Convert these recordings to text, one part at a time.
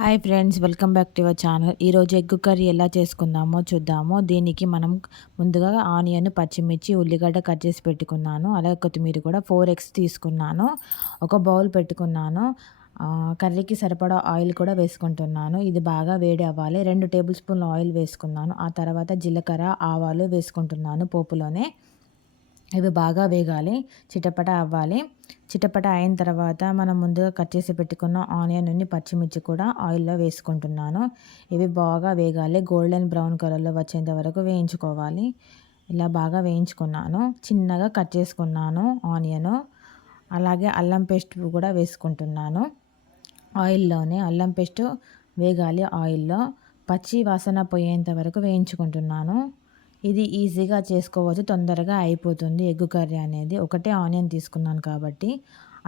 Hi friends welcome back to our channel. ఈరోజు egg curry ఎలా చేసుకుందామో చూద్దాము. దీనికి మనం ముందుగా ఆనియన్ పచ్చిమిర్చి ఉల్లిగడ్డ కట్ చేసి పెట్టుకున్నాను. అలాగే కొత్తిమీర కూడా ఫోర్ ఎగ్స్ తీసుకున్నాను. ఒక బౌల్ పెట్టుకున్నాను. కర్రీకి సరిపడా ఆయిల్ కూడా వేసుకుంటున్నాను. ఇది బాగా వేడి అవ్వాలి. రెండు టేబుల్ స్పూన్ల ఆయిల్ వేసుకున్నాను. ఆ తర్వాత జీలకర్ర ఆవాలు వేసుకుంటున్నాను పోపులోనే. ఇవి బాగా వేగాలి చిటపట అవ్వాలి. చిటపట అయిన తర్వాత మనం ముందుగా కట్ చేసి పెట్టుకున్న ఆనియన్ నుండి పచ్చిమిర్చి కూడా ఆయిల్లో వేసుకుంటున్నాను. ఇవి బాగా వేగాలి గోల్డెన్ బ్రౌన్ కలర్లో వచ్చేంత వరకు వేయించుకోవాలి. ఇలా బాగా వేయించుకున్నాను. చిన్నగా కట్ చేసుకున్నాను ఆనియను. అలాగే అల్లం పేస్ట్ కూడా వేసుకుంటున్నాను. ఆయిల్లోనే అల్లం పేస్ట్ వేగాలి ఆయిల్లో. పచ్చి వాసన పోయేంత వరకు వేయించుకుంటున్నాను. ఇది ఈజీగా చేసుకోవచ్చు తొందరగా అయిపోతుంది. ఎగ్ కర్రీ అనేది ఒకటే ఆనియన్ తీసుకున్నాను కాబట్టి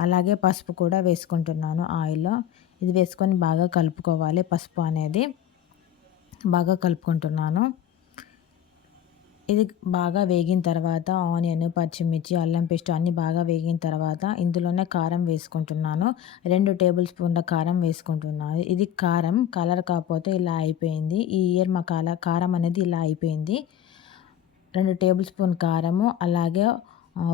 అలాగే పసుపు కూడా వేసుకుంటున్నాను ఆయిల్లో. ఇది వేసుకొని బాగా కలుపుకోవాలి. పసుపు అనేది బాగా కలుపుకుంటున్నాను. ఇది బాగా వేగిన తర్వాత ఆనియన్ పచ్చిమిర్చి అల్లం పేస్ట్ అన్నీ బాగా వేగిన తర్వాత ఇందులోనే కారం వేసుకుంటున్నాను. రెండు టేబుల్ స్పూన్ల కారం వేసుకుంటున్నాను. ఇది కారం కలర్ కాకపోతే ఇలా అయిపోయింది. ఈ ఇయర్ మా కారం అనేది ఇలా అయిపోయింది. రెండు టేబుల్ స్పూన్ కారము అలాగే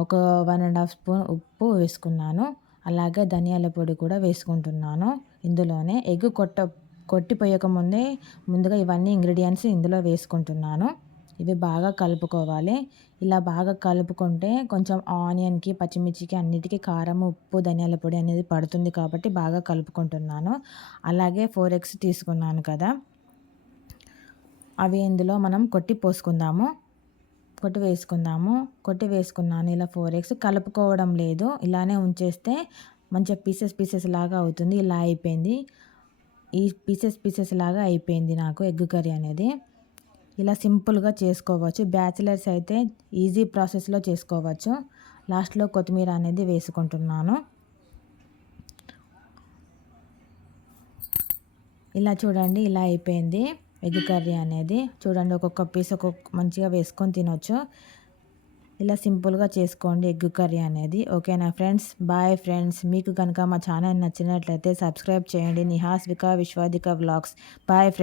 ఒక వన్ అండ్ హాఫ్ స్పూన్ ఉప్పు వేసుకున్నాను. అలాగే ధనియాల పొడి కూడా వేసుకుంటున్నాను ఇందులోనే. ఎగ్ కొట్ట కొట్టిపోయక ముందే ముందుగా ఇవన్నీ ఇంగ్రీడియంట్స్ ఇందులో వేసుకుంటున్నాను. ఇవి బాగా కలుపుకోవాలి. ఇలా బాగా కలుపుకుంటే కొంచెం ఆనియన్కి పచ్చిమిర్చికి అన్నిటికీ కారం ఉప్పు ధనియాల పొడి అనేది పడుతుంది కాబట్టి బాగా కలుపుకుంటున్నాను. అలాగే ఫోర్ ఎగ్స్ తీసుకున్నాను కదా. అవి ఇందులో మనం కొట్టి పోసుకుందాము. కొట్టి వేసుకుందాము. కొట్టి వేసుకున్నాను. ఇలా ఫోర్ ఎగ్స్ కలుపుకోవడం లేదు. ఇలానే ఉంచేస్తే మంచిగా పీసెస్ పీసెస్ లాగా అవుతుంది. ఇలా అయిపోయింది. ఈ పీసెస్ పీసెస్ లాగా అయిపోయింది నాకు ఎగ్ కర్రీ అనేది. ఇలా సింపుల్గా చేసుకోవచ్చు. బ్యాచిలర్స్ అయితే ఈజీ ప్రాసెస్లో చేసుకోవచ్చు. లాస్ట్లో కొత్తిమీర అనేది వేసుకుంటున్నాను. ఇలా చూడండి ఇలా అయిపోయింది. ఎగ్ కర్రీ అనేది. చూడండి ఒక్కొక్క పీస్ ఒక్కొక్క మంచిగా వేసుకొని తినొచ్చు. ఇలా సింపుల్గా చేసుకోండి ఎగ్ కర్రీ అనేది. ఓకేనా ఫ్రెండ్స్? Bye friends. మీకు కనుక మా ఛానల్ నచ్చినట్లయితే సబ్స్క్రైబ్ చేయండి. Nihaswika Viswadika vlogs. Bye friends.